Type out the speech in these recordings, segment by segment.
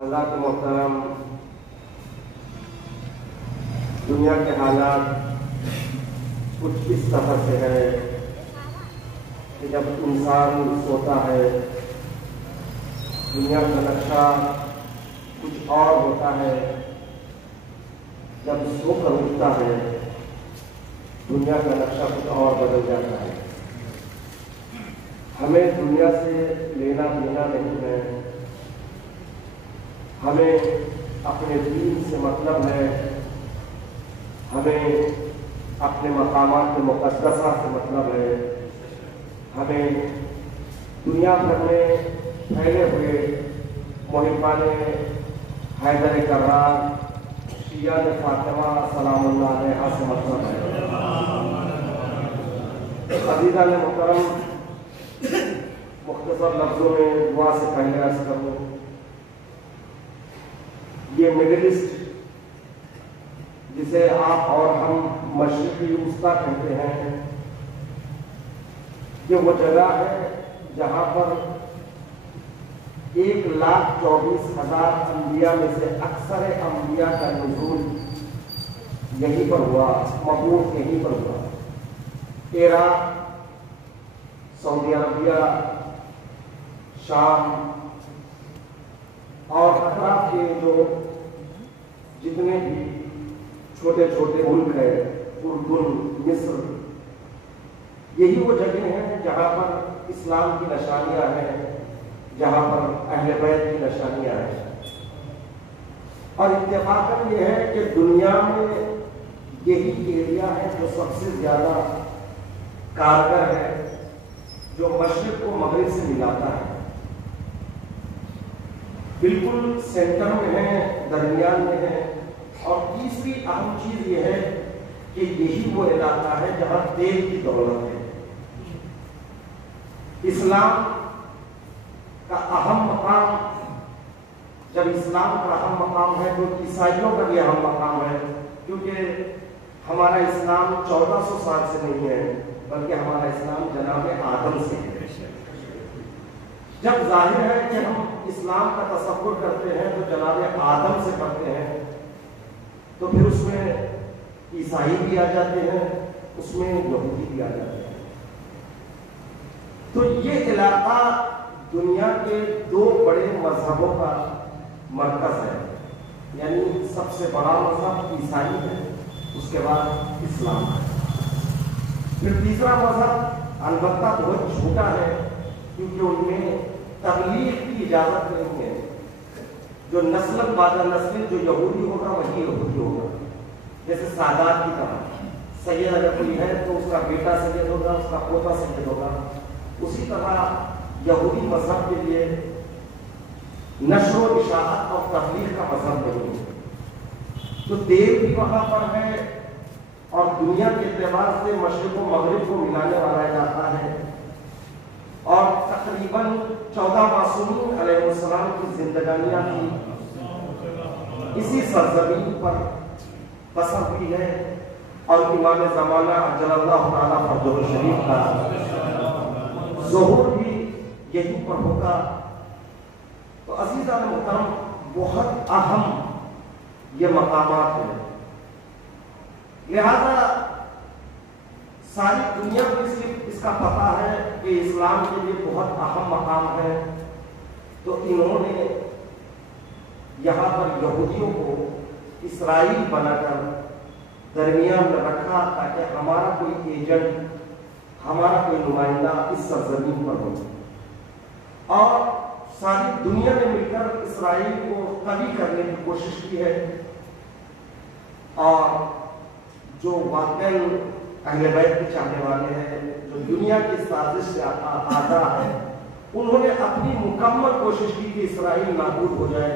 اللہ کے محترم، دنیا کے حالات کچھ اس طرح سے ہے کہ جب انسان سوتا ہے دنیا کا نقشہ کچھ اور ہوتا ہے، جب سو کر اٹھتا ہے دنیا کا نقشہ کچھ اور بدل جاتا ہے۔ ہمیں دنیا سے لینا دینا نہیں ہے، ہمیں اپنے دین سے مطلب ہے، ہمیں اپنے مقامات مقدسہ سے مطلب ہے، ہمیں دنیا بھر میں پھیلے ہوئے محبان حیدر کرار، شیعہ فاطمہ سلام اللہ علیہ سے مطلب ہے۔ عزیزان محترم، مختصر لفظوں میں دعا سے پہلے عرض کروں، یہ مڈل ایسٹ جسے آپ اور ہم مشرقی وسطیٰ کہتے ہیں، یہ وہ جگہ ہے جہاں پر 1,24,000 انبیاء میں سے اکثر انبیاء کا نزول یہیں پر ہوا، مبعوث یہیں پر ہوا۔ عراق، سعودی عربیہ، شام اور اطراف کے جو جتنے بھی چھوٹے چھوٹے ملک ہیں، اردن، مصر، یہی وہ جگہ ہیں جہاں پر اسلام کی نشانیاں ہیں، جہاں پر اہل بیت کی نشانیاں ہیں۔ اور اتفاقاً یہ ہے کہ دنیا میں یہی ایریا ہے جو سب سے زیادہ کارگر ہے، جو مشرق کو مغرب سے ملاتا ہے، بالکل سینٹر میں ہے، درمیان میں ہے۔ اور تیسری اہم چیز یہ ہے کہ یہی وہ علاقہ ہے جہاں تیل کی دولت ہے۔ اسلام کا اہم مقام، جب اسلام کا اہم مقام ہے تو عیسائیوں کا بھی اہم مقام ہے، کیونکہ ہمارا اسلام 1400 سال سے نہیں ہے، بلکہ ہمارا اسلام جناب آدم سے ہے۔ جب ظاہر ہے کہ ہم اسلام کا تصور کرتے ہیں تو جناب آدم سے کرتے ہیں، تو پھر اس میں عیسائی بھی آ جاتے ہیں، اس میں یہودی بھی آ جاتے ہیں۔ تو یہ علاقہ دنیا کے 2 بڑے مذہبوں کا مرکز ہے، یعنی سب سے بڑا مذہب عیسائی ہے، اس کے بعد اسلام ہے۔ پھر تیسرا مذہب البتہ بہت چھوٹا ہے، کیونکہ ان میں تبلیغ کی اجازت نہیں ہے۔ جو نسل بعد نسل جو یہودی ہوگا وہی یہودی ہوگا، جیسے سادات کی طرح سید اگر کوئی ہے تو اس کا بیٹا سید ہوگا، اس کا پوتا سید ہوگا، اسی طرح یہودی مذہب کے لیے نشر و اشاعت اور تبلیغ کا مذہب نہیں ہے۔ تو دین بھی وہاں پر ہے اور دنیا کے اعتبار سے مشرق و مغرب کو ملانے والا علاقہ ہے، اور تقریباً 14 معصومین علیہ السلام کی زندگانیاں بھی اسی سرزمین پر بسر ہوئی ہے، اور امام زمانہ عجل اللہ تعالیٰ فرجہ الشریف کا ظہور بھی یہیں پر ہوگا۔ تو عزیزان محترم، بہت اہم یہ مقامات ہیں، لہذا ساری دنیا کو صرف اس کا پتہ ہے کہ اسلام کے لیے بہت اہم مقام ہے، تو انہوں نے یہاں پر یہودیوں کو اسرائیل بنا کر درمیان میں رکھا تاکہ ہمارا کوئی ایجنٹ، ہمارا کوئی نمائندہ اس سرزمین پر ہو، اور ساری دنیا نے مل کر اسرائیل کو قوی کرنے کی کوشش کی ہے۔ اور جو واقعی اہل بیت کے چاہنے والے ہیں، جو دنیا کی سازش سے آگاہ ہے، انہوں نے اپنی مکمل کوشش کی کہ اسرائیل نابود ہو جائے،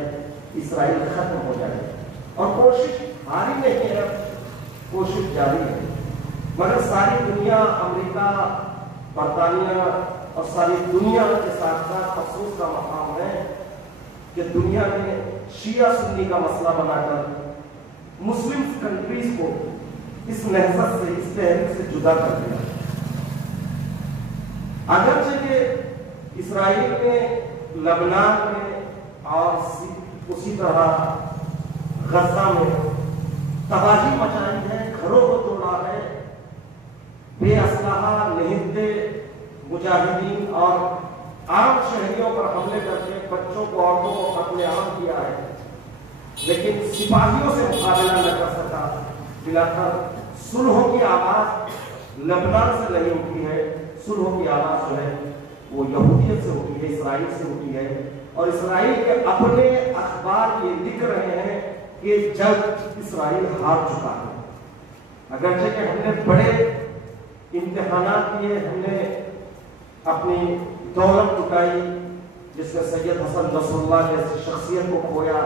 اسرائیل ختم ہو جائے، اور کوشش ہاری نہیں ہے، کوشش جاری ہے۔ مگر ساری دنیا، امریکہ، برطانیہ اور ساری دنیا کے ساتھ ساتھ افسوس کا مقام ہے کہ دنیا نے شیعہ سنی کا مسئلہ بنا کر مسلم کنٹریز کو اس نہضت سے، اس تحریک سے جدا کر دیا۔ اگرچہ کہ اسرائیل میں، لبنان میں اور اسی طرح غزہ میں تباہی مچائی ہے، گھروں کو توڑا ہے، بے اسلحہ نہتے مجاہدین اور عام شہریوں پر حملے کر کے بچوں کو عورتوں کو قتل عام کیا ہے، لیکن سپاہیوں سے مقابلہ نہ کر سکا۔ بلاخر صلحوں کی آواز لبنان سے نہیں اٹھی ہے، صلحوں کی آواز جو ہے وہ یہودیت سے اٹھی ہے، اسرائیل سے اٹھی ہے، اور اسرائیل کے اپنے اخبار یہ لکھ رہے ہیں کہ جنگ اسرائیل ہار چکا ہے۔ اگرچہ کہ ہم نے بڑے امتحانات کیے، ہم نے اپنی دولت لٹائی، جس میں سید حسن نصر اللہ جیسی شخصیت کو کھویا،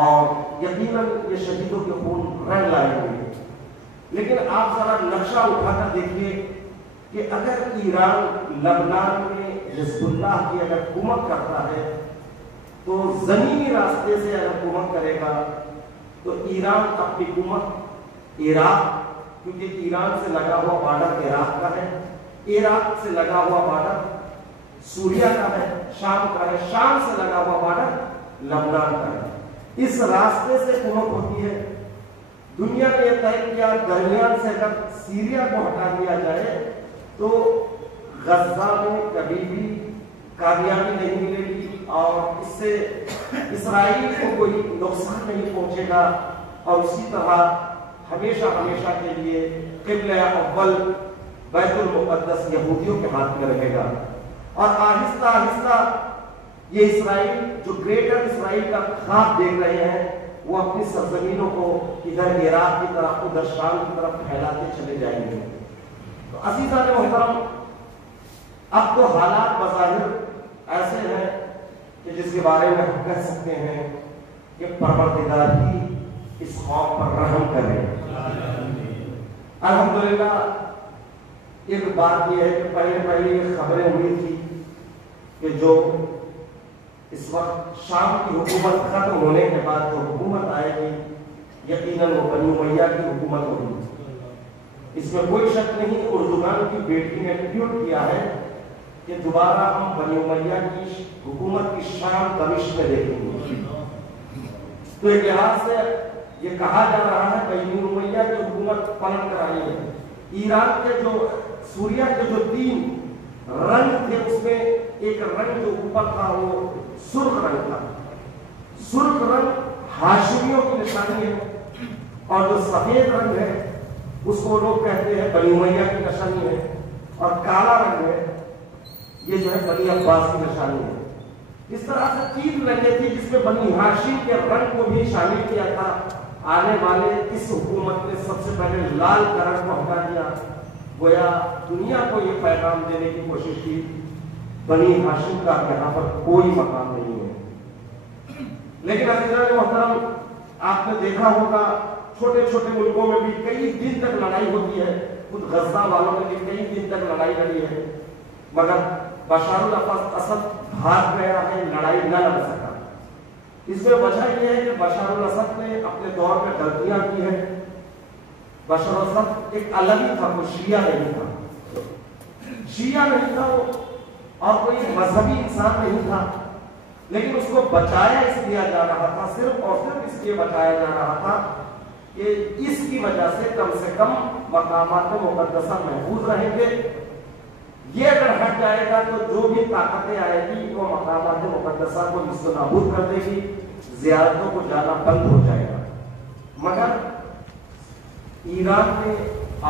اور یقیناً یہ شہیدوں کے خون رنگ لائے ہوئے، لیکن آپ ذرا نقشہ اٹھا کر دیکھیے کہ اگر ایران لبنان میں حزب اللہ کی اگر حکومت کرتا ہے تو زمینی راستے سے اگر حکومت کرے گا تو ایران اپنی حکومت عراق، کیونکہ ایران سے لگا ہوا بارڈر عراق کا ہے، عراق سے لگا ہوا بارڈر سوریہ کا ہے، شام کا ہے، شام سے لگا ہوا بارڈر لبنان کا ہے، اس راستے سے حکومت ہوتی ہے۔ دنیا نے یہ طے کیا درمیان سے اگر سیریا کو ہٹا دیا جائے تو غزہ میں کبھی بھی کامیابی نہیں ملے گی اور اس سے اسرائیل کو کوئی نقصان نہیں پہنچے گا، اور اسی طرح ہمیشہ ہمیشہ کے لیے قبلہ اول بیت المقدس یہودیوں کے ہاتھ میں رہے گا، اور آہستہ آہستہ یہ اسرائیل جو گریٹر اسرائیل کا خواب دیکھ رہے ہیں وہ اپنی سرزمینوں کو ادھر عراق کی طرف ادھر شام کی طرف پھیلاتے چلے جائیں گے۔ تو عزیزان محترم، اب تو حالات بظاہر ایسے ہیں کہ جس کے بارے میں ہم کہہ سکتے ہیں کہ پروردگار ہی اس خوف پر رحم کرے۔ الحمدللہ ایک بات یہ ہے کہ پہلے یہ خبریں ہوئی تھی کہ جو اس وقت شام کی حکومت ختم ہونے کے بعد جو حکومت آئے گی یقیناً وہ بنی امیہ کی حکومت ہوگی، اس میں کوئی شک نہیں۔ اردوغان کی بیٹی نے ٹویٹ کیا ہے کہ دوبارہ ہم بنی امیہ کی حکومت کی شام دمشق میں دیکھیں گے۔ تو ایک لحاظ سے یہ کہا جا رہا ہے بنی امیہ کی حکومت پلٹ کر آئی ہے۔ ایران کے جو سوریہ کے جو 3 رنگ تھے اس میں ایک رنگ جو اوپر تھا وہ سرخ رنگ تھا، سرخ رنگ ہاشمیوں کی نشانی ہے، اور جو سفید رنگ ہے اس کو لوگ کہتے ہیں بنی امیہ کی نشانی ہے، اور کالا رنگ ہے یہ جو ہے بنی عباس کی نشانی ہے۔ اس طرح سے 3 رنگیں تھی جس میں بنی ہاشم کے رنگ کو بھی شامل کیا تھا۔ آنے والے اس حکومت نے سب سے پہلے لال رنگ کو ہٹا دیا، گویا دنیا کو یہ پیغام دینے کی کوشش کی بنی ہاشم کا یہاں پر کوئی مقام نہیں ہے۔ لیکن عزیزان محترم، آپ نے دیکھا ہوگا چھوٹے چھوٹے ملکوں میں بھی کئی دن تک لڑائی ہوتی ہے، خود غزہ والوں نے بھی کئی دن تک لڑائی لڑی ہے، مگر بشار الاسد بھاگ گیا ہے، لڑائی نہ لڑ سکا۔ اس میں وجہ یہ ہے کہ بشار الاسد نے اپنے دور میں غلطیاں کی ہیں۔ بشار الاسد ایک الگی تھا، وہ شیعہ نہیں تھا، شیعہ نہیں تھا وہ، اور کوئی مذہبی انسان نہیں تھا، لیکن اس کو بچایا اس لیے جا رہا تھا، صرف اور صرف اس لیے بچایا جا رہا تھا کہ اس کی وجہ سے کم مقامات مقدسہ محفوظ رہیں گے۔ یہ اگر ہٹ جائے گا تو جو بھی طاقتیں آئے گی وہ مقامات مقدسہ کو نصف نابود کر دے گی، زیارتوں کو جانا بند ہو جائے گا۔ مگر ایران نے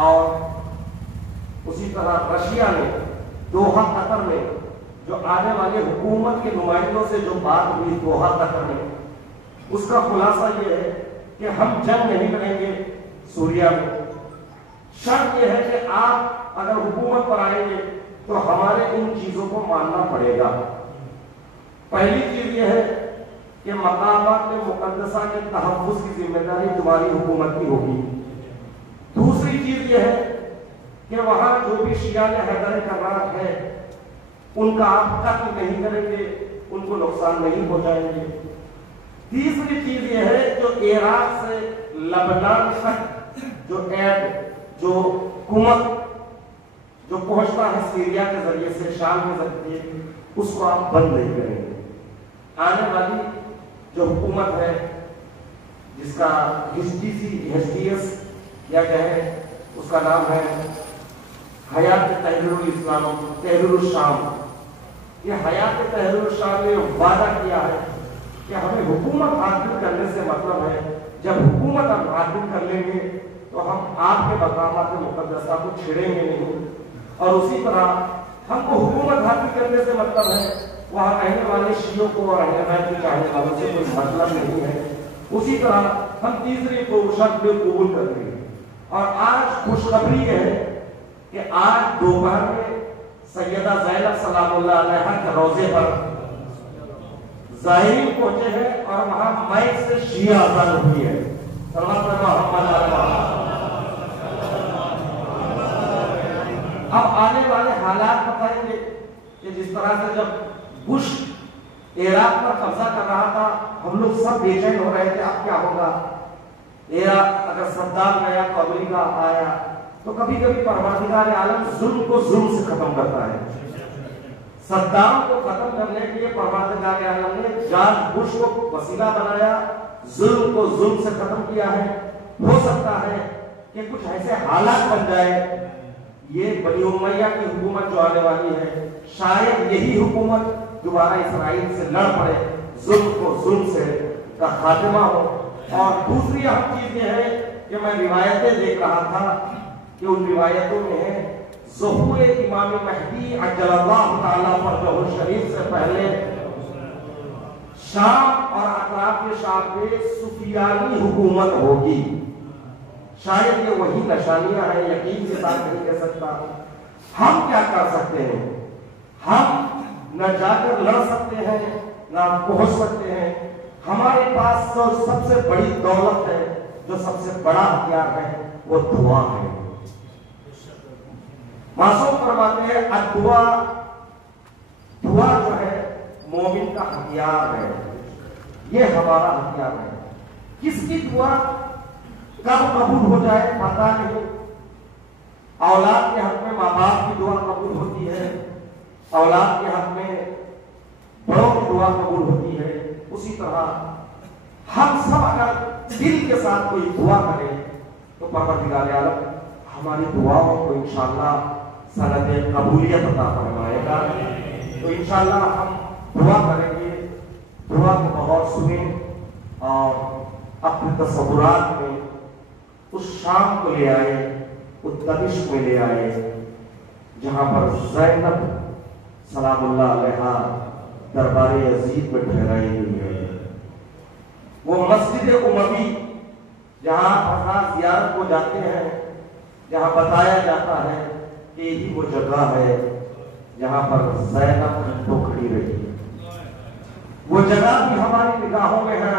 اور اسی طرح رشیا نے دوحہ قطر میں جو آنے والے حکومت کے نمائندوں سے جو بات ہوئی دوحہ قطر میں، اس کا خلاصہ یہ ہے کہ ہم جنگ نہیں کریں گے سوریہ میں، شرط یہ ہے کہ آپ اگر حکومت پر آئیں گے تو ہمارے ان چیزوں کو ماننا پڑے گا۔ پہلی چیز یہ ہے کہ مقامات مقدسہ کے تحفظ کی ذمہ داری تمہاری حکومت کی ہوگی۔ دوسری چیز یہ ہے کہ وہاں جو بھی شیعہ حیدر کرار ہے ان کا آپ قتل نہیں کریں گے، ان کو نقصان نہیں پہنچائیں گے۔ تیسری چیز یہ ہے جو عراق سے لبنان تک جو ایڈ جو حکومت جو پہنچتا ہے سیریا کے ذریعے سے، شام کے ذریعے، اس کو آپ بند نہیں کریں گے۔ آنے والی جو حکومت ہے جس کا ہسٹیس یا کہیں اس کا نام ہے حیات تحریر الاسلام تحریر الشام. یہ حیات تحریر الشام نے وعدہ کیا ہے کہ ہمیں حکومت حاصل کرنے سے مطلب ہے جب حکومت ہم حاصل کر لیں گے تو ہم آپ کے مقامات مقدسہ کو چھیڑیں گے نہیں. اور اسی طرح ہم کو حکومت حاصل کرنے سے مطلب ہے وہاں رہنے والے شیعوں کو اور اہل بیت کے چاہنے والوں سے کوئی مطلب نہیں ہے. اسی طرح ہم تیسری شرط کو قبول کر لیں گے. اور آج خوشخبری یہ ہے کہ آج دوپہر میں سیدہ زینب سلام اللہ علیہا کے روضے پر زائرین پہنچے ہیں اور وہاں مائک سے شیعہ اذان ہوئی ہے. اب آنے والے حالات بتائیں گے کہ جس طرح سے جب بش عراق پر قبضہ کر رہا تھا ہم لوگ سب بے چین ہو رہے تھے اب کیا ہوگا. عراق اگر صدام گیا تو امریکہ آیا تو کبھی کبھی پروردگار عالم ظلم کو ظلم سے ختم کرتا ہے. صدام کو ختم کرنے کے لیے پروردگار عالم نے جارج بش کو وسیلہ بنایا, ظلم کو ظلم سے ختم کیا ہے. ہو سکتا ہے کہ کچھ ایسے حالات بن جائے یہ بنی امیہ کی حکومت جو آنے والی ہے شاید یہی حکومت دوبارہ اسرائیل سے لڑ پڑے, ظلم کو ظلم سے کا خاتمہ ہو. اور دوسری اہم چیز یہ ہے کہ میں روایتیں دیکھ رہا تھا کہ ان روایتوں میں ہے ظہور امام مہدی عجل اللہ تعالیٰ فرجہ شریف سے پہلے شام اور اطراف شام پہ سفیانی حکومت ہوگی. شاید یہ وہی نشانیاں ہیں, یقین کے ساتھ نہیں کہہ سکتا. ہم کیا کر سکتے ہیں؟ ہم نہ جا کر لڑ سکتے ہیں نہ پہنچ سکتے ہیں. ہمارے پاس تو سب سے بڑی دولت ہے, جو سب سے بڑا ہتھیار ہے وہ دعا ہے. معصوم فرماتے ہیں دعا جو ہے مومن کا ہتھیار ہے, یہ ہمارا ہتھیار ہے. کس کی دعا کب قبول ہو جائے پتہ نہیں. اولاد کے حق میں ماں باپ کی دعا قبول ہوتی ہے, اولاد کے حق میں بڑوں کی دعا قبول ہوتی ہے. اسی طرح ہم سب اگر دل کے ساتھ کوئی دعا کرے تو پروردگار عالم ہماری دعاؤں کو انشاءاللہ سند قبولیت عطا فرمائے گا. تو انشاءاللہ ہم دعا کریں گے, دعا کو بہت سنیں اور اپنے تصورات میں اس شام کو لے آئے, اس دمشق میں لے آئے جہاں پر زینب سلام اللہ علیہا دربار یزید میں ٹھہرائی ہوئی ہے. وہ مسجد اموی جہاں افراد زیارت کو جاتے ہیں, جہاں بتایا جاتا ہے کہ یہی وہ جگہ ہے جہاں پر زینب گھنٹوں کھڑی رہی. وہ جگہ بھی ہماری نگاہوں میں ہے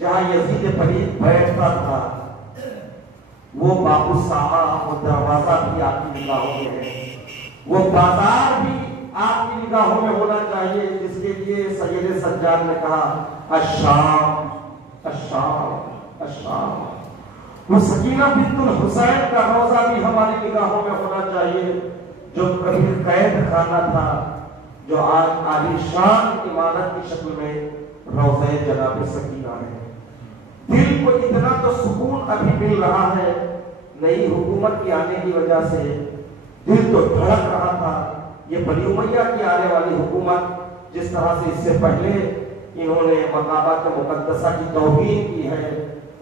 جہاں یزید پلید بیٹھتا تھا. وہ باب الصحابہ وہ دروازہ بھی آپ کی نگاہوں میں ہے. وہ بازار بھی آپ کی نگاہوں میں ہونا چاہیے جس کے لیے سید سجاد نے کہا الشام الشام الشام. وہ سکینہ بنت الحسین کا روضہ بھی ہماری نگاہوں میں ہونا چاہیے جو کبھی قید خانہ تھا, جو آج عالی شان عمارت کی شکل میں روضہ جناب سکینہ ہے. دل کو اتنا تو سکون ابھی مل رہا ہے, نئی حکومت کی آنے کی وجہ سے دل تو دھڑک رہا تھا. یہ بنی امیہ کی آنے والی حکومت جس طرح سے اس سے پہلے انہوں نے مقامات مقدسہ کی توہین کی ہے,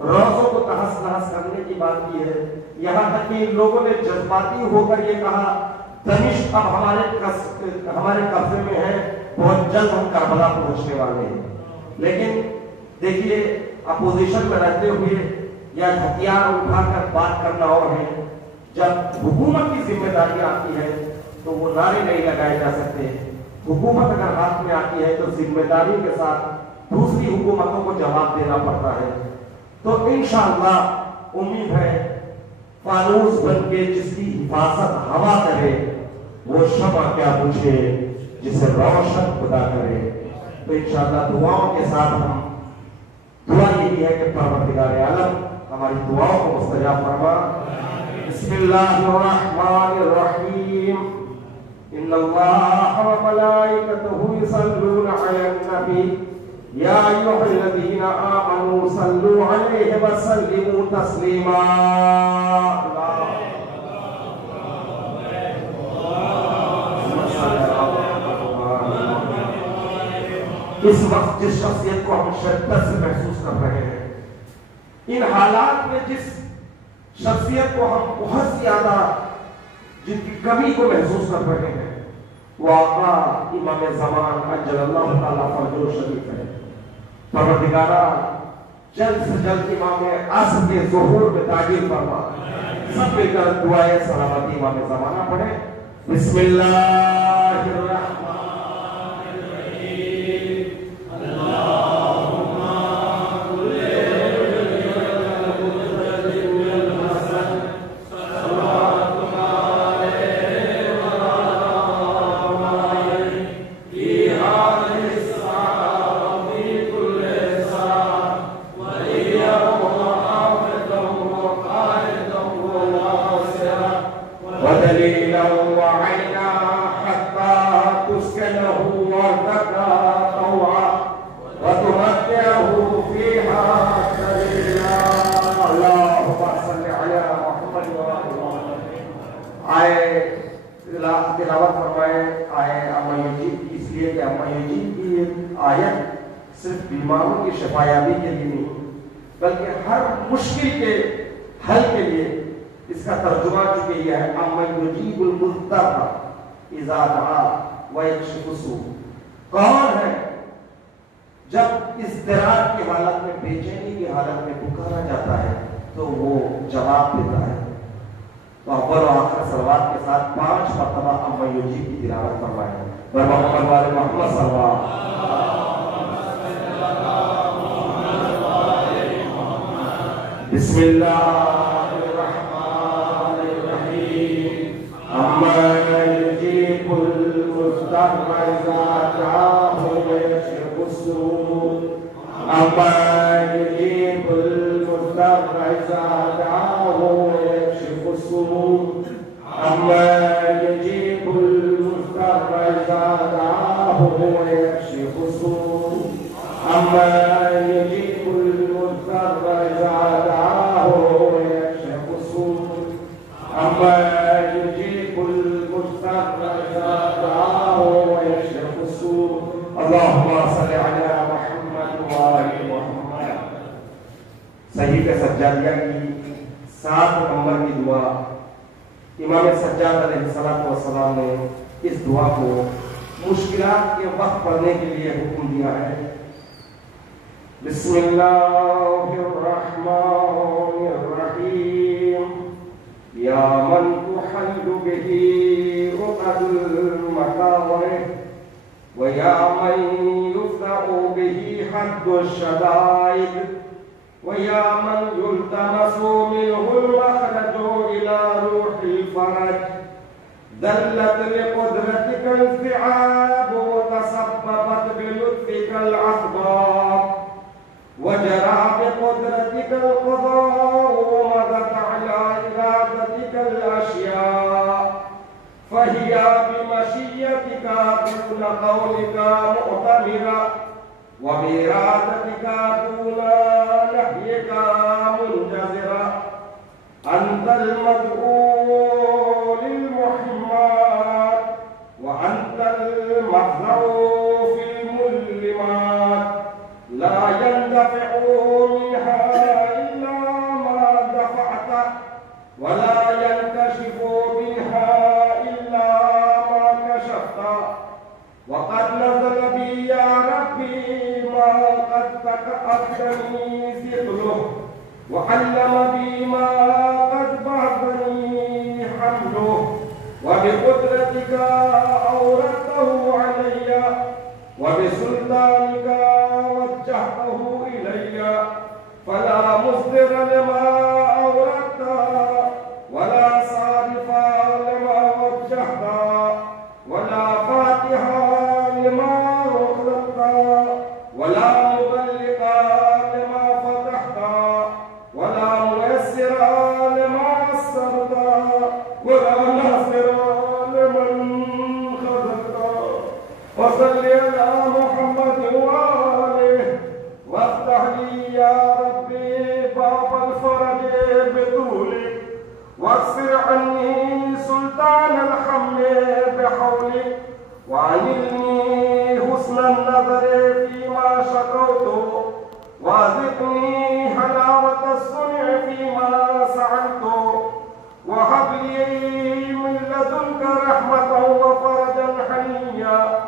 روزوں کو تہس نہس کرنے کی بات کی ہے, یہاں تک کہ لوگوں نے جذباتی ہو کر یہ کہا دمشق اب ہمارے قبضے میں ہے, بہت جلد ہم کربلا پہنچنے والے ہیں. لیکن دیکھیے اپوزیشن میں رہتے ہوئے یا ہتھیار اٹھا کر بات کرنا اور ہے, جب حکومت کی ذمہ داری آتی ہے تو وہ نعرے نہیں لگائے جا سکتے. حکومت اگر ہاتھ میں آتی ہے تو ذمہ داری کے ساتھ دوسری حکومتوں کو جواب دینا پڑتا ہے. تو انشاءاللہ امید ہے فانوس بن کے جس کی حفاظت ہوا کرے وہ شمع کیا پوچھے جسے روشن خدا کرے. تو انشاءاللہ دعاؤں کے ساتھ ہم دعا یہی ہے کہ پروردگار عالم ہماری دعاؤں کو مستجاب فرما. بسم اللہ الرحمن الرحیم. ان اللہ و ملائکتہ یصلون علی النبی یا ایھا الذین آمنوا صلوا علیہ وسلموا تسلیما. اس وقت جس شخصیت کو ہم شدت سے محسوس کر رہے ہیں، ان حالات میں جس شخصیت کو ہم بہت زیادہ جن کی کمی کو محسوس کر رہے ہیں، وہ آقا امام زمان عجل اللہ تعالیٰ فرجہ شریف ہے. پروردگارہ جلد سے جلد امام اعظم کے ظہور میں تعجیل فرما. سب مل کر دعائے سلامتی امام زمانہ پڑھیں. بسم اللہ الرحمن تلاوت فرمائے آئے اما یجیب کی، اس لیے کہ اما یجیب کی آیت صرف بیماروں کی شفایابی کے لیے نہیں بلکہ ہر مشکل کے حل کے لیے اس کا ترجمہ چونکہ یہ ہے اما یجیب المضطر اذا دعا ویکشف السوء. کون ہے جب اضطراب کی حالت میں، بے چینی کی حالت میں پکارا جاتا ہے تو وہ جواب دیتا ہے. تو اول و آخر صلوات کے ساتھ 5 مرتبہ اما یجیب کی تلاوت فرمائیں. محمد وعلی محمد صلی اللہ بسم اللہ الرحمن الرحیم. اما یجیب المضطر اذا دعاہ ویکشف السوء. اما یجیب المضطر اذا دعاہ ویکشف السوء. اما یجیب المضطر اذا دعاہ ویکشف السوء. اما یجیب المضطر اذا دعاہ ویکشف السوء. اما یجیب المضطر اذا دعاہ ویکشف السوء. اللہم صل علی محمد وآل محمد. صحیح سجادیہ کی 7 نمبر کی دعا امام سجاد علیہ السلام نے اس دعا کو مشکلات کے وقت پڑھنے کے لیے حکم دیا ہے. بسم اللہ الرحمن الرحیم. یا من تحل به عقد المکارہ ویا من یفتح به حد الشدائد ویا من یلتمس منه المخرج الى روح الفرج. دلت لقدرتك الثعاب وتسببت بلطفك الأخبار وجرى بقدرتك القضاء ومضت على إرادتك الأشياء فهي بمشيتك دون قولك مؤتمرة وبإرادتك دون نهيك منجزرة. أنت المدعو للمحمات وأنت المفزع في الملمات. لا يندفع منها إلا ما دفعت ولا ينكشف منها إلا ما كشفت. وقد نزل بي يا ربي ما قد تكأتني ثقله وعلم بي ما قد بعثني حمله وبقدرتك أوردته علي وبسلطانك وجهته إلي. فلا مصدر لما أوردت ولا صارف لما وجهت ولا فاتح لما أغلقت ولا مغلق لما فتحت ولا ميسر لما يسرت ولا ناصر لمن خذلت. وصل على محمد وآله افتح لي يا ربي باب الفرج بطولك واكسر عني سلطان الحمل بحولك وعلمني حسن النظر فيما شكوت وذقني حلاوة الصنع فيما سعدت وهب لي من لدنك رحمة وفرجا حنيا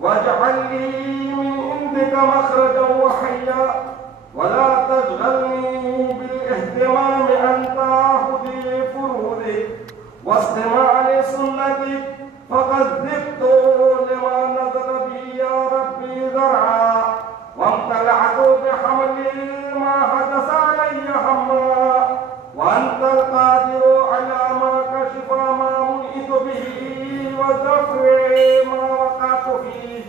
واجعل لي من عندك مخرجا وحيا ولا تشغلني بالاهتمام أن تأخذ فروضك واستماع لسنتك فقد ذقت لما نزل بي يا ربي ذرعا وامتلعت بحمل ما حدث علي هما وأنت القادر على ما كشف ما منئت به ودفع ما وقعت فيه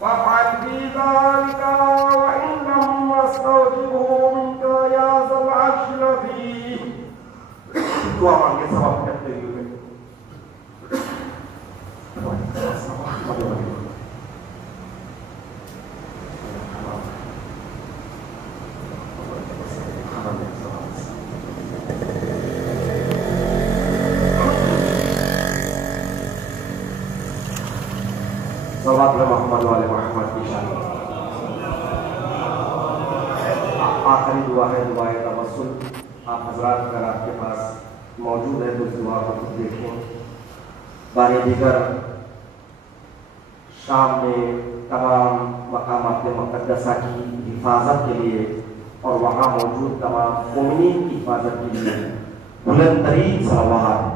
فافعل بي ذلك وإن لم أستوجبه منك يا ذا العرش العظيم. دعا مانگے سواب کرتے ہوئے صلوات محمد والے محمد کی شان. آخری دعا ہے دعائے توسل. آپ حضرات اگر آپ کے پاس موجود ہے تو اس دعا کو خود دیکھیں. بار دیگر شام میں تمام مقامات مقدسہ کی حفاظت کے لیے اور وہاں موجود تمام مومنین کی حفاظت کے لیے بلند ترین صلوات.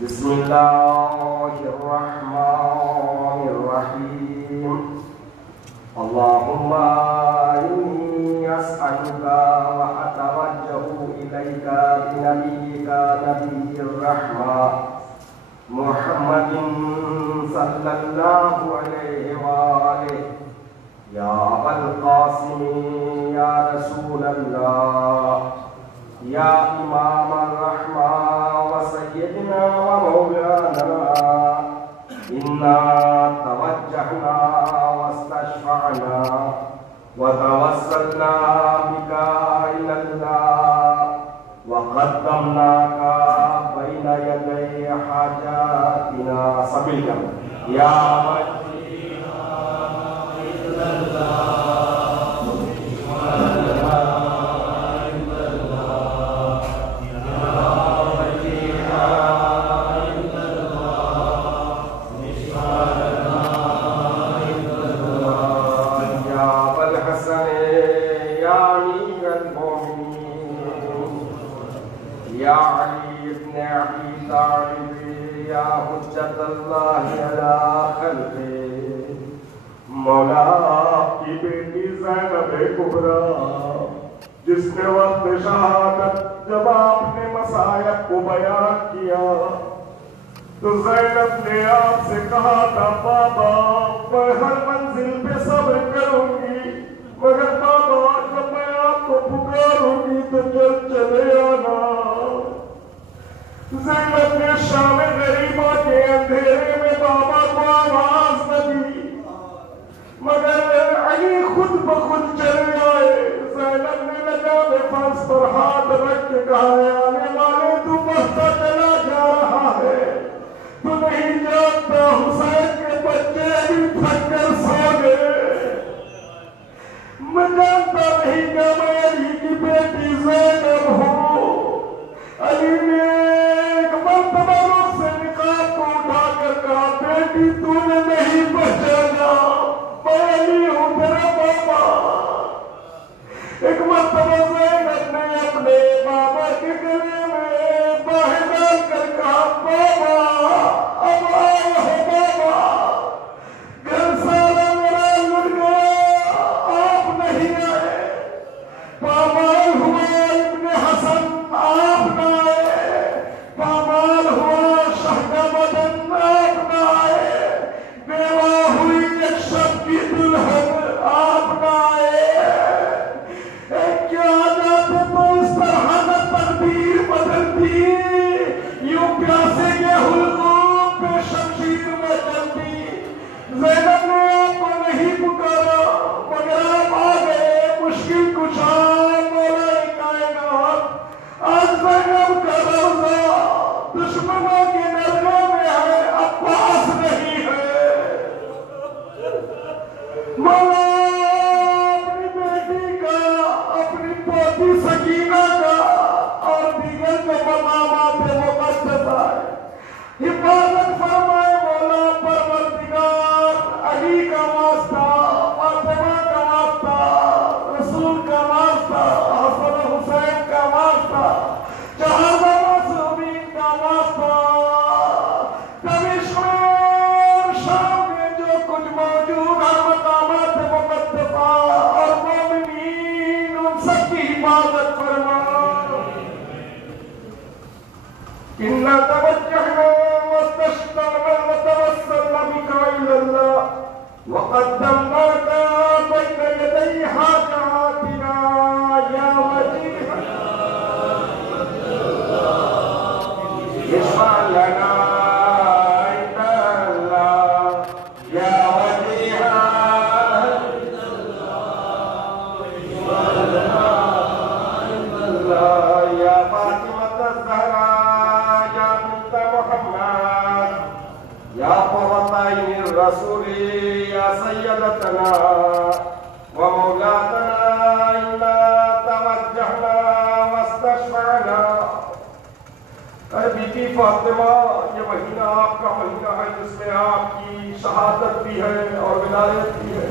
بسم اللہ الرحمن الرحیم. اللہم انی اسألک واتوجہ الیک بنبیک نبی الرحمہ محمد صلی اللہ علیہ وآلہ یا ابا القاسم یا رسول اللہ یا امام الرحمہ وسیدنا ومولانا انا توجہنا واستشفعنا وتوسلنا بك إلى الله وقدمناك بين يدي حاجاتنا سبيلا يا مجينا إلا الله یا علی ابن ابی طالب یا حجت اللہ علی خلقہ. مولا آپ کی بیٹی زینب کبریٰ جس نے وقت شہادت جب آپ نے مصائب کو بیان کیا تو زینب نے آپ سے کہا تھا بابا میں ہر منزل پہ صبر کروں گی مگر بابا جب میں آپ کو پکاروں گی تو جلد چلے آنا. زینب نے شام غریبہ کے اندھیرے میں بابا کو آواز نہ دی مگر علی خود بخود چلے آئے. زینب نے لگام فرش پر ہاتھ رکھ کے کہا آنے والے تو بڑھتا چلا جا رہا ہے تو نہیں جانتا حسین کے بچے بھی تھک کر سو گئے. میں جانتا نہیں کہ میں علی کی بیٹی زینب ہوں. علی نے ایک مرتبہ رخ سے نقاب کو اٹھا کر کہا بیٹی تو نے نہیں پہچانا میں علی ہوں تیرا بابا. ایک مرتبہ زینب نے اپنے بابا کے گلے میں باہیں ڈال کر کہا بابا اب آؤ ہے بابا گھر سارا میرا لڑ گیا آپ نہیں آئے. پامال ہوا ابن حسن آپ نہ آئے. پامال ہوا شاہ کا بدن آپ نہ آئے. بیوہ ہوئی وقدمناك بين يدي حاجاتنا يا وجيه اشفع لنا عند الله يا وجيه يا فاطمة الزهراء يا بنت محمد يا قرة عين الرسول يا سيدتنا ومولاتنا إنا توجهنا واستشفعنا. اے بی بی فاطمہ، یہ مہینہ آپ کا مہینہ ہے جس میں آپ کی شہادت بھی ہے اور ولایت بھی ہے.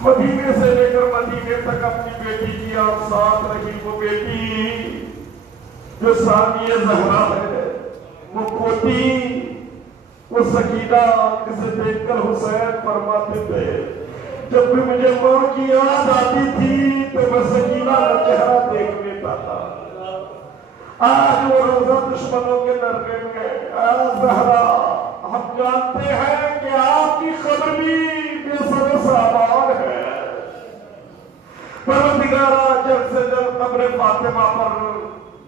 مدینے سے لے کر مدینے تک اپنی بیٹی کی آپ ساتھ رہی. وہ بیٹی جو ثانیہ زہرا ہے، وہ پوتی، وہ سکینہ جسے دیکھ کر حسین فرماتے تھے جب بھی مجھے ماں کی یاد آتی تھی تو میں سکینہ کا چہرہ دیکھ لیتا تھا. آج وہ روزہ دشمنوں کے درمیان گئے. زہرا، ہم جانتے ہیں کہ آپ کی قبر بھی بے سر و سامان ہے. پروردگارا جلد سے جلد قبر فاطمہ پر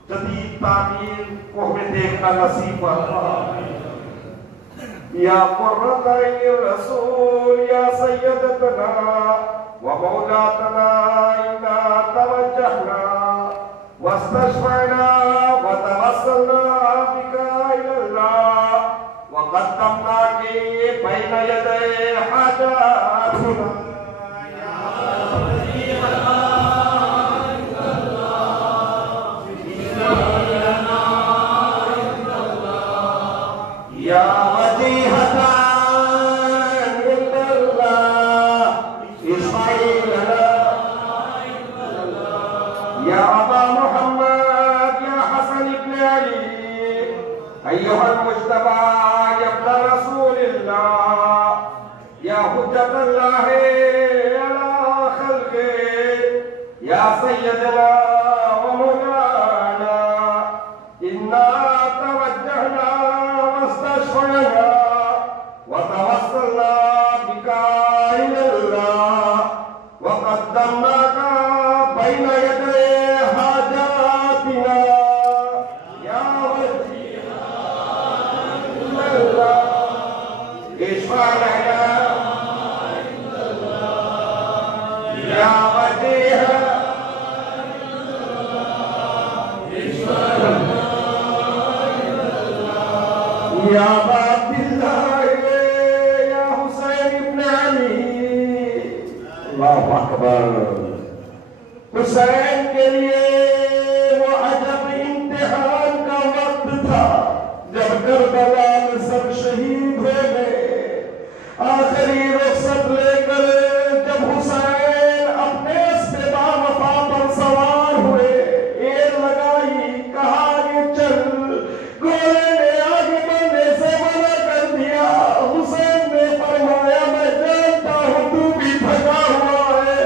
جدید تعمیر کو ہمیں دیکھنا نصیب فرما. یا قرۃ عین الرسول یا سیدتنا ومولاتنا انا توجہنا واستشفعنا وتوسلنا بك الى الله وقدمناك بين يدي حاجاتنا أيها المجتبى يا ابن رسول الله يا حجة الله على خلقه يا سيدنا ومولانا إنا توجهنا واستشفعنا وتوسلنا بك إلى الله وقدمناك بين يدي حاجاتنا اشفع لنا يا وجيه يا عبد الله يا حسين ابن علي. اللہ اکبر. حسین کے لیے وہ عجب امتحان کا وقت تھا جب کربلا میں سب شہید ہو گئے. آخری رخصت لے کر جب حسین اپنے استبا وفا پر سوار ہوئے، ایر لگائی، کہا یہ چل. گھوڑے نے آگے بڑھنے سے منع کر دیا. حسین نے فرمایا میں جانتا ہوں تو بھی تھکا ہوا ہے،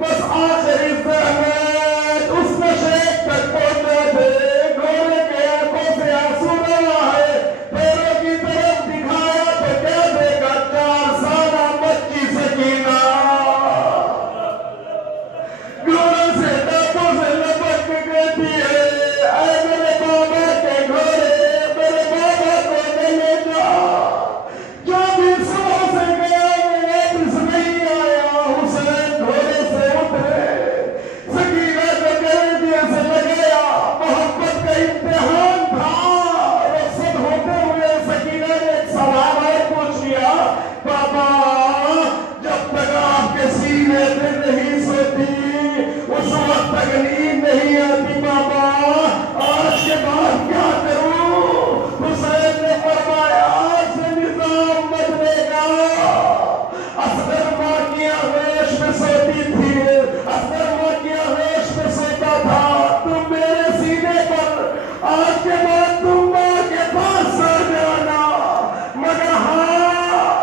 بس آخری زحمت اس نشے تک پہنچا دے. گھوڑے کے آنکھوں سے آنسو رہا ہے، پیروں کی طرف دکھایا تو کیا دیکھا 4 سالہ بچی سکینہ گھوڑے سے ٹاپوں سے لپٹ کے کہتی ہے اے میرے بابا کے گھوڑے، میرے بابا کو نہ لے جا. جو بھی صبح سے گیا وہ واپس نہیں آیا. حسین گھوڑے سے اترے، سکینہ کو گردے سے لگایا. محبت کا امتحان تھا. رخصت ہوتے ہوئے سکینہ نے ایک سوال اور پوچھ لیا، بابا جب تک آپ کے سینے پہ نہیں سوتی اس وقت تک نیند نہیں آتی، بابا آج کے بعد کیا کروں؟ حسین نے فرمایا آج سے نظام بدلے گا. اصغر ماں کی آغوش میں سوتی تھی، اصغر ماں کی آغوش میں سوتا تھا. تم میرے سینے پر آج کے بعد تم ماں کے پاس سو جانا، مگر ہاں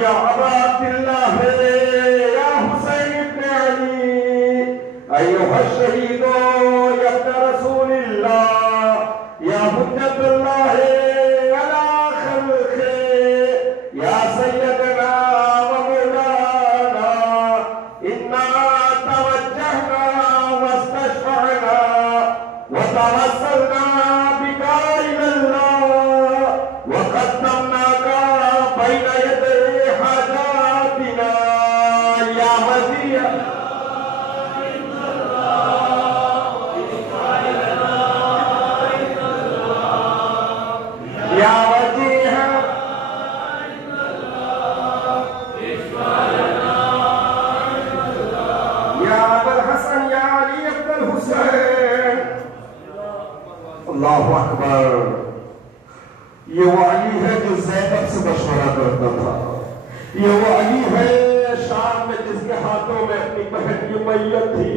یا ابا عبداللہ یا حسین ابن علی ایھا الشہید یا ابن رسول اللہ یا حجت اللہ علی خلقہ یا سیدنا و مولانا انا توجہنا واستشفعنا وتوسلنا بک الی اللہ وقدمناک بین یدی حاجاتنا یا وزیر یا وجیہ یا ابا الحسن یا علی ابن الحسین اللہ اکبر. یہ وہ علی ہے جو زینب سے مشورہ کرتا تھا. یہ وہ علی ہے شام میں جس کے ہاتھوں میں اپنی بہن کی میت تھی,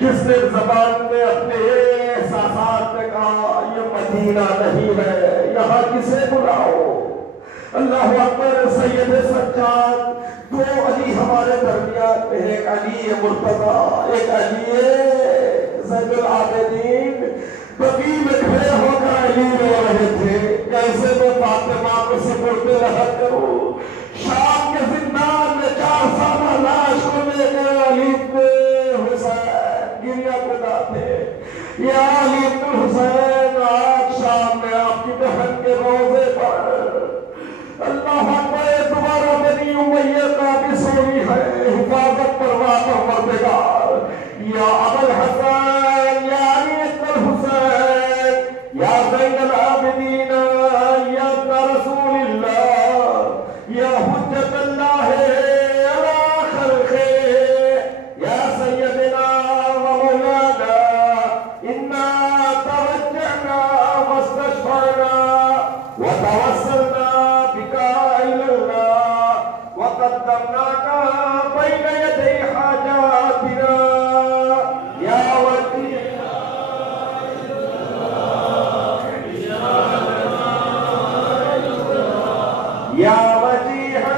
جس نے زبان میں اپنے احساسات میں کہا یہ مدینہ نہیں ہے, یہاں کسے بلاؤ. اللہ اکبر. سید سجاد. دو علی ہمارے درمیان میں, ایک علی مرتضیٰ, ایک علی زین العابدین. بقیع میں کھڑے ہو کر علی رو رہے تھے, کیسے میں فاطمہ کو سپرد رہا کروں. شام کے زندان میں 4 سالہ لاش کو لے کر علی ابن حسین گریہ گزار تھے. یا علی ابن حسین, آج شام میں آپ کی بہن کے روزے پر اللہ اکبر تمہارا بنی امیہ کا بھی سوئی ہے, حفاظت فرما پروردگار. یا ابا الحسن یا علی ابن الحسین یا زین العابدین یا ابن رسول اللہ یا حجت اللہ علی خلقہ یا سیدنا و مولانا انا توجہنا واستشفعنا وتوسلنا بک الی اللہ وقدمناک بین یدی حاجاتنا یا وجیہ یا وجیہ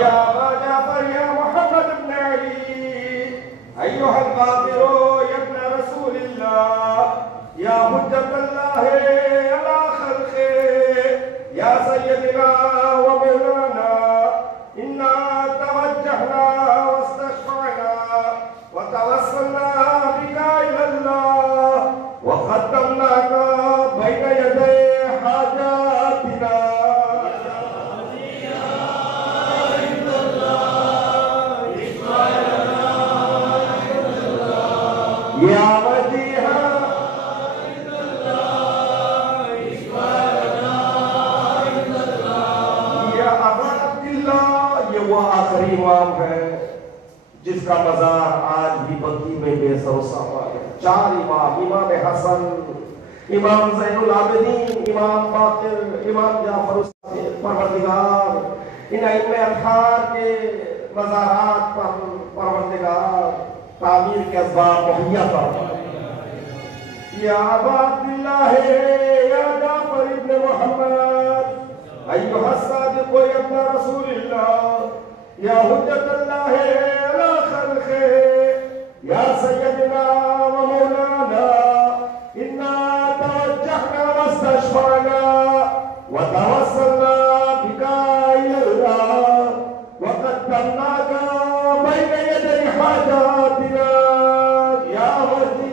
یا ابا جعفر یا محمد بن علی ایھا الغافر یا ابن رسول اللہ یا حجت اللہ علی خلقہ یا سیدنا و مولانا انا توجہنا واستشفعنا وتوسلنا بک الی اللہ وقدمناک بین یدی حاجاتنا یا وجیہ یا ابا عبداللہ. یہ وہ آخری امام ہے جس کا مزار آج بھی بقیع میں بے سر و سامان ہے. 4 امام, امام حسن, امام زین العابدین, امام باقر, امام جعفر الصادق. پروردگار ان ائمہ اطہار کے مزارات پر پروردگار تعمیر کے اسباب مہیا فرمائے. یا ابا عبداللہ یا جعفر ابن محمد ایھا الصادق یا ابن رسول اللہ یا حجت اللہ علی خلقہ یا سیدنا و مولانا انا توجہنا واستشفعنا وتوسلنا بک الی اللہ وقدمناک بین یدی حاجاتنا یا وجیہ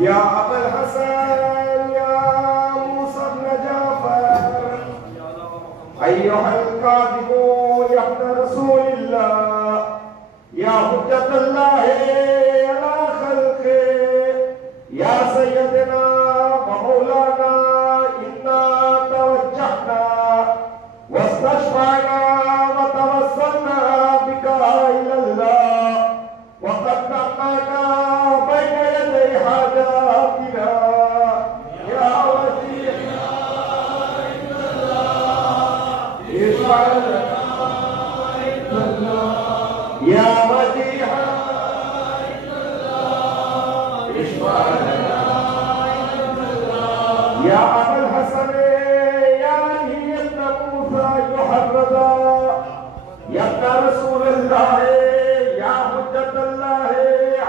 یا ابا الحسن یا موسیٰ بن جعفر ایھا القادم یا ابن رسول اللہ رسول اللہ یا حجت اللہ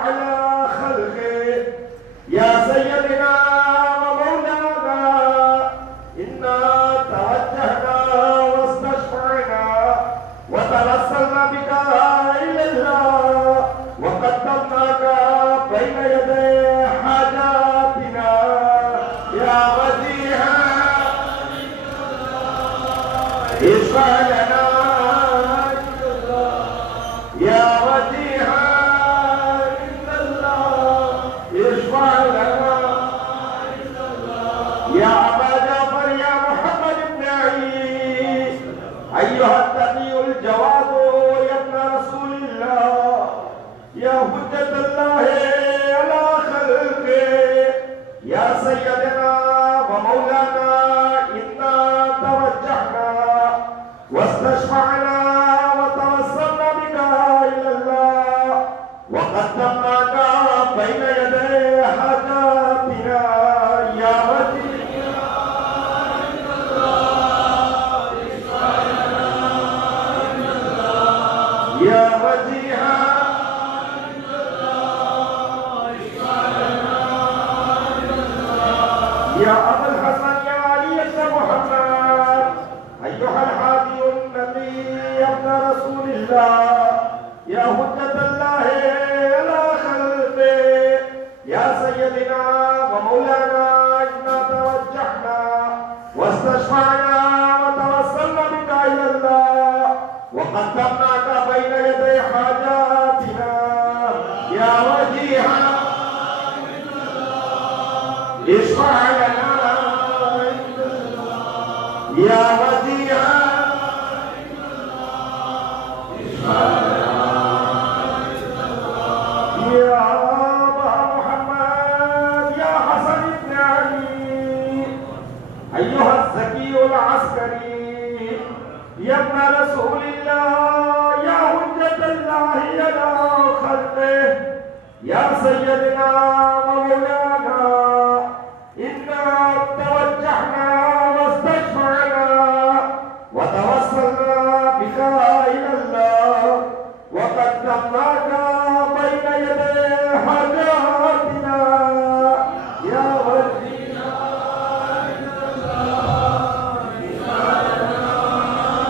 علی خلقہ یا سیدنا و مولانا انا توجہنا واستشفعنا وتوسلنا بک الی اللہ وقدمناک بین یدی حاجاتنا یا وجیہا اشفع لنا یا وجیہا عند اللہ اشفع لنا یا ابا جعفر یا محمد ابن عیس ایہا التقی الجواد یا ابن رسول اللہ یا حجت اللہ علی خلقہ یا سیدنا و مولانا انا توجہنا واستشفعنا وتوسلنا بك إلى الله وقدمناك بين يدي حاجاتنا يا وجيها عند الله اشفع لنا عند الله يا وجيها عند الله اشفع لنا عند الله يا أبا الحسن يا علي بن محمد أيها الحادي النبي يا ابن رسول الله يا حجة الله على خلقه يا سيدنا ومولانا إنا توجهنا واستشفعنا وتوسلنا بك إلى الله وقدمناك بين يدي حاجاتنا يا وجيها اشفع لنا يا وجيها يا أبا محمد يا حسن بن علي أيها الزكي العسكري يا ابن رسول الله يا حجة الله على خلقه يا سيدنا ومولانا إنا توجهنا واستشفعنا وتوسلنا بك إلى الله وقدمناك بين يدي حاجاتنا يا وجيها عند الله اشفع لنا عند الله يا وجيها عند الله اشفع لنا عند الله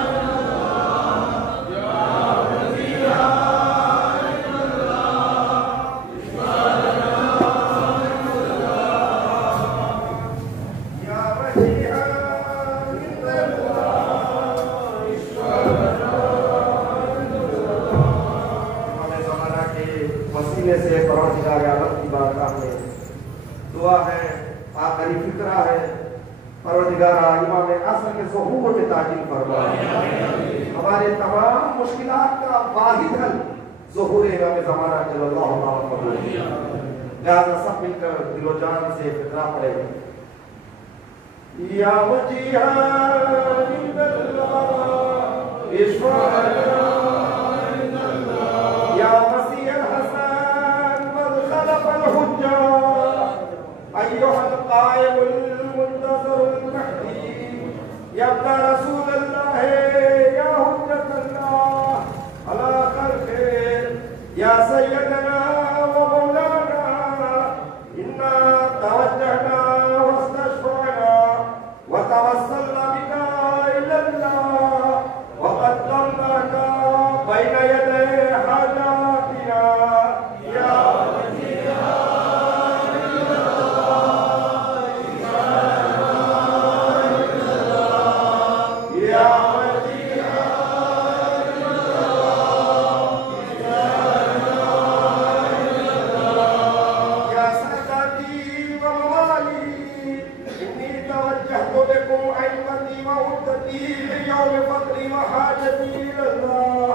يا وجيها عند الله اشفع لنا عند الله امام زمانہ کے وسیلے سے پروردگار عالم کی بارگاہ میں دعا ہے آخری فکرہ ہے پروردگار امام عصر کے ظہور میں تعجیل فرما ہمارے تمام مشکلات کا واحد حل ظہور امام زمانہ صلی اللہ علیہ وسلم لہذا سب مل کر دل و جان سے فکرہ پڑے یا وجیہا عند اللہ اشفع لنا عند اللہ یا مسیح الحسن والخلف الحجہ ایہا القائم المنتظر المہدی یا ابن رسول اللہ یا حجت اللہ علی خلقہ یا سیدنا و مولانا انا توجہنا واستشفعنا وتوسلنا بك إلى الله وقدمناك بين يدي حاجاتنا يا وجيها عند الله اشفع لنا عند الله يا وجيها عند الله اشفع لنا عند الله يا سادتي وموالي إني توجهت بكم عزمتي وعدتي ليوم فقري وحاجتي إلى الله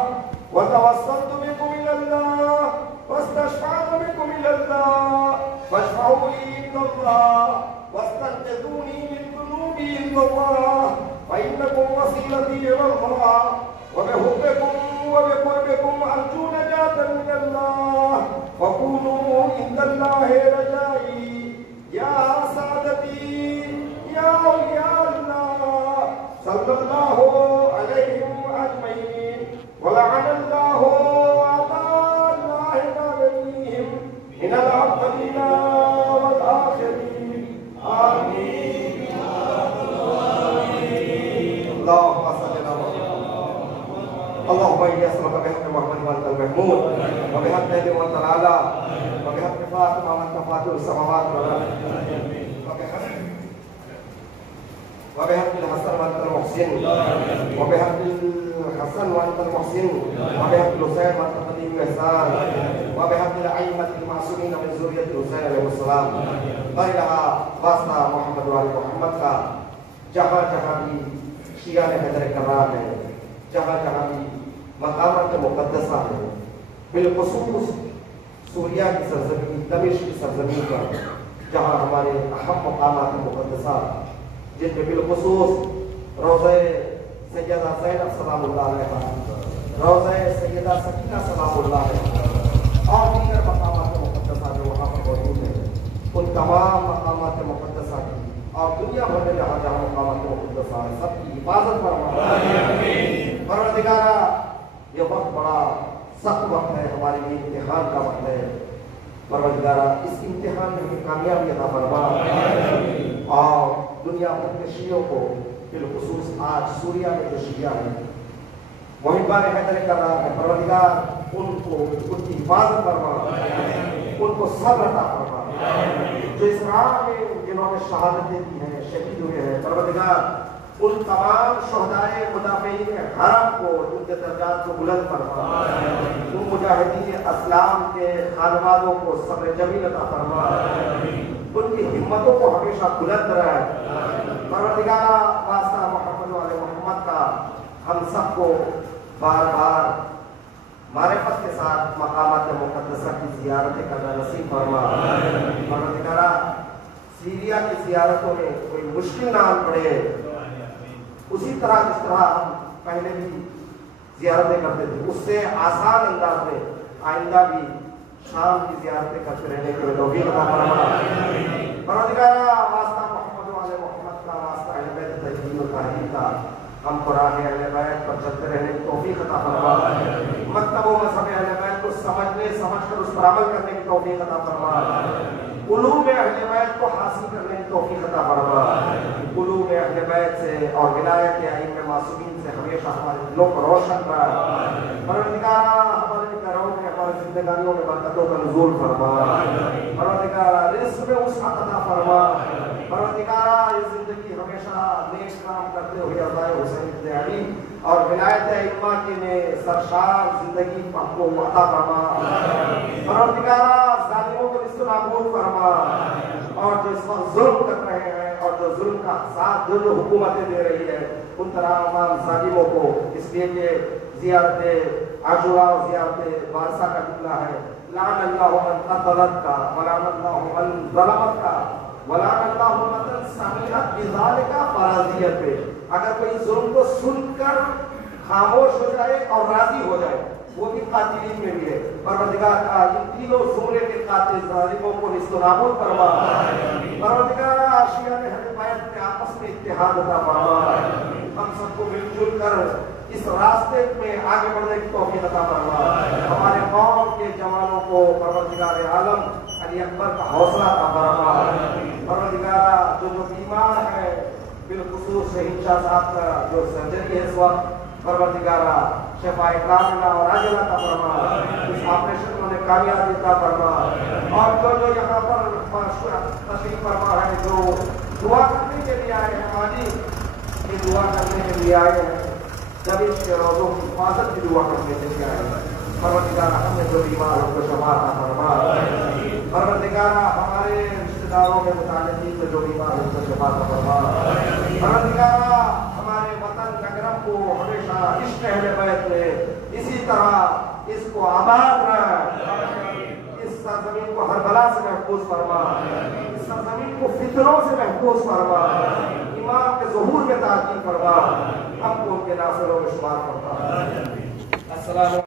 وتوسلت بكم إلى الله واستشفعت بكم إلى الله فاشفعوا لي عند الله واستنقذوني من ذنوبي عند الله فإنكم وسيلتي إلى الله وبحبكم وبقربكم أرجو نجاة من الله وكونوا عند الله رجائي يا سادتي يا أولياء الله صلى الله عليهم أجمعين ولعن الله آبائنا عليهم من الأولين والآخرين آمين اللهم صل على محمد اللهم إني أسألك بحق محمد وأنت المحمود وبحق نبي وأنت الأعلى وبحق فاطمة وأنت فاطر السماوات والأرض وبحق الحسن وأنت المحسن وبحق الحسن وأنت المحسن وبحق الحسين وأنت قديم الإحسان وبحق الأئمة المعصومين من ذرية الحسين عليه السلام لا إله واسطہ محمد وآل محمد کا جہاں جہاں بھی شیعہ حیدر کرار ہے جہاں جہاں بھی مقامات مقدسہ ہیں بالخصوص سوریہ کی سرزمین دمشق کی سرزمین پر جہاں ہمارے اہم مقامات مقدسہ جن میں بالخصوص روضہ سیدہ زینب سلام اللہ علیہ روضہ سیدہ سکینہ سلام اللہ علیہ اور دیگر مقامات مقدسہ جو وہاں پر موجود ہیں ان تمام مقامات مقدسہ کی اور دنیا بھر میں جہاں جہاں مقامات مقدسہ ہیں سب کی حفاظت فرما پروردگارہ یہ وقت بڑا سخت وقت ہے ہمارے لیے امتحان کا وقت ہے پروردگارہ اس امتحان میں ہمیں کامیابی عطا فرما اور دنیا بھر کے شیعوں کو بالخصوص آج سوریہ میں جو شیعہ ہیں وہی بار حیدر کرار ہے پروردگار ان کی حفاظت فرما ان کو صبر عطا فرما جو اس راہ میں جنہوں نے شہادتیں دی ہیں شہید ہوئے ہیں پروردگار ان تمام شہدائے مدافعین حرم کو ان کے درجات کو بلند فرما ان مجاہدین اسلام کے خانوادوں کو صبر جمیل عطا فرما ان کی ہمتوں کو ہمیشہ بلند رہے پروردگارہ واسطہ محمد والے محمد کا ہم سب کو بار بار معرفت کے ساتھ مقامات مقدسہ کی زیارتیں کرنا نصیب فرما پروردگارہ سیریا کی زیارتوں میں کوئی مشکل نہ پڑے اسی طرح جس طرح ہم پہلے بھی زیارتیں کرتے تھے اس سے آسان انداز میں آئندہ بھی شام کی زیارتیں کرتے رہنے کے توفیق عطا فرما پروردگارہ واسطہ محمد والے محمد کا واسطہ اہل بیت طیبین الطاہرین کا ہم قرآن اہل بیت پر چلتے رہنے کی توفیق عطا فرما مکتب و مذہب اہل بیت کو سمجھ کر اس پر عمل کرنے کی توفیق عطا فرما علوم اہل بیت کو حاصل کرنے کی توفیق عطا فرما علوم اہل بیت سے اور ولایت ائمہ معصومین سے ہمیشہ ہمارے دلوں کو روشن کر پروردگارہ ہمارے گھروں میں ہماری زندگانیوں میں برکتوں کا نزول فرما پروردگارہ رزق میں وسعت عطا فرما پروردگارہ یہ زندگی ہمیشہ نیک کام کرتے ہوئے عطائے حسین بن علی اور ولایت ائمہ کے میں سرشار زندگی ہم کو عطا فرما پروردگارہ ظالموں کو نصف نابود فرما اور جو اس وقت ظلم کر رہے ہیں اور جو ظلم کا ساتھ جو حکومتیں دے رہی ہے ان تمام ظالموں کو اس لیے کہ زیارت عاشوراء اور زیارت وارثہ کا جملہ ہے لعن اللہ من قتلت کا ولعن اللہ من ظلمت کا ولعن اللہ من سمعت بذلک فراضیت پہ اگر کوئی ظلم کو سن کر خاموش ہو جائے اور راضی ہو جائے وہ بھی قاتلین میں بھی ہے پروردگار ان تینوں زمرے کے قاتل ظالموں کو نصف نابود فرما پروردگار شیعہ اہل بیت کے آپس میں اتحاد عطا فرما ہم سب کو مل جل کر اس راستے میں آگے بڑھنے کی توفیق عطا فرما ہمارے قوم کے جوانوں کو پروردگار عالم علی اکبر کا حوصلہ عطا فرما پروردگار جو بیمار ہے بالخصوص شہید شاہ صاحب کا جو سرجری ہے اس وقت پروردگارہ شفاء کاملہ اور عاجلہ عطا فرما اس آپریشن میں کامیابی عطا فرما اور جو یہاں پر تشریف فرما ہے جو دعا کرنے کے لیے آئے ہیں مالی یہ دعا کرنے کے لیے آئے ہیں جب اس کے روزوں کی حفاظت کی دعا کرنے کے لیے آئے ہیں پروردگارہ ہم نے جو بیمار ان کو شفا عطا فرما پروردگارہ ہمارے رشتہ داروں کے متعلقین سے جو بیمار ان کو شفا عطا فرما پروردگارہ ہمارے وطن نگرم کو ہمیشہ عشق اہل بیت میں اسی طرح اس کو آباد رکھ اس سرزمین کو ہر بلا سے محفوظ فرما اس سرزمین کو فتنوں سے محفوظ فرما امام کے ظہور میں تعظیم فرما ہم کو ان کے ناصروں میں شمار فرما السلام